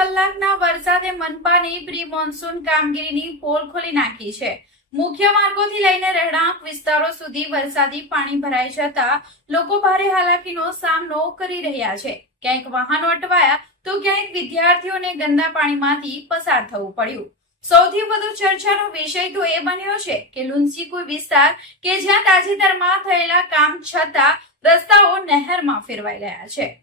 કલાકના વરસાદે મનપાની pre monsoon કામગીરીની પોલ ખોલી નાખી છે। મુખ્ય માર્ગોથી લઈને રહેણાંક વિસ્તારો સુધી વરસાદી પાણી ભરાઈ જતા લોકો ભારે હાલાકીનો સામનો કરી રહ્યા છે। ક્યાંક વાહનો અટવાયા તો ક્યાંક વિદ્યાર્થીઓને ગંદા પાણીમાંથી પસાર થવું પડ્યું। સૌથી વધુ ચર્ચાનો વિષય તો એ બન્યો છે કે લુન્સીકુઈ વિસ્તાર કે જ્યાં તાજેતરમાં થયેલા કામ છતાં રસ્તાઓ નહેરમાં ફેરવાઈ ગયા છે।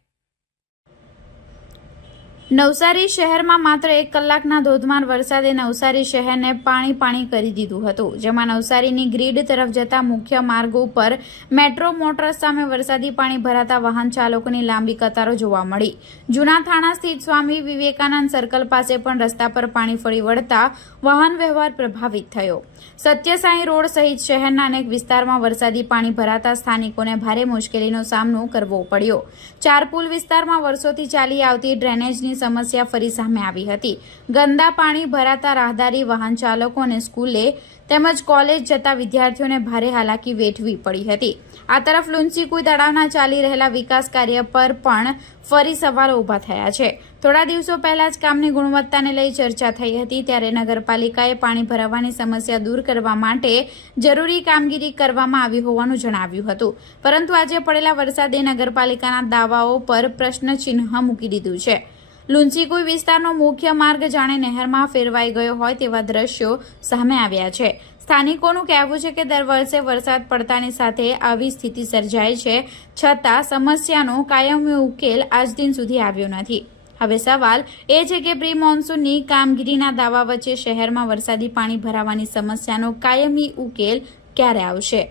નવસારી શહેરમાં માત્ર 1 કલાકના ધોધમાર વરસાદે નવસારી શહેરને પાણી કરી દીધું હતું, જેમાં નવસારીની ગ્રીડ તરફ જતા મુખ્ય માર્ગો પર મેટ્રો મોટર્સ સામે વરસાદી પાણી ભરાતા વાહન ચાલકોની લાંબી કતારો જોવા મળી। જૂના થાણા સ્થિત સ્વામી વિવેકાનંદ સર્કલ પાસે પણ રસ્તા પર પાણી ફરી વળતા વાહન વ્યવહાર પ્રભાવિત થયો। સત્યસાઈ રોડ સહિત શહેરના અનેક વિસ્તારમાં વરસાદી પાણી ભરાતા સ્થાનિકોને ભારે મુશ્કેલીનો સામનો કરવો પડ્યો। ચારપુલ વિસ્તારમાં વર્ષોથી ચાલી આવતી ડ્રેનેજની સમસ્યા ફરી સામે આવી હતી। ગંદા પાણી ભરાતા રાહદારી, વાહન ચાલકો અને સ્કૂલે તેમજ કોલેજ જતા વિદ્યાર્થીઓને ભારે હાલાકી વેઠવી પડી હતી। આ તરફ લુન્સીકુઈ તળાવના ચાલી રહેલા વિકાસ કાર્ય પર પણ ફરી સવાલો ઉભા થયા છે। થોડા દિવસો પહેલા જ કામની ગુણવત્તાને લઈ ચર્ચા થઈ હતી, ત્યારે નગરપાલિકાએ પાણી ભરાવાની સમસ્યા દૂર કરવા માટે જરૂરી કામગીરી કરવામાં આવી હોવાનું જણાવ્યું હતું, પરંતુ આજે પડેલા વરસાદે નગરપાલિકાના દાવાઓ પર પ્રશ્નચિહ્ન મૂકી દીધું છે। લુન્સીકુઈ વિસ્તારનો મુખ્ય માર્ગ જાણે નહેરમાં ફેરવાઈ ગયો હોય તેવા દ્રશ્યો સામે આવ્યા છે। સ્થાનિકોનું કહેવું છે કે દર વર્ષે વરસાદ પડતાની સાથે આવી સ્થિતિ સર્જાય છે, છતાં સમસ્યાનો કાયમી ઉકેલ આજ દિન સુધી આવ્યો નથી। હવે સવાલ એ છે કે પ્રી મોન્સૂનની કામગીરીના દાવા વચ્ચે શહેરમાં વરસાદી પાણી ભરાવાની સમસ્યાનો કાયમી ઉકેલ ક્યારે આવશે?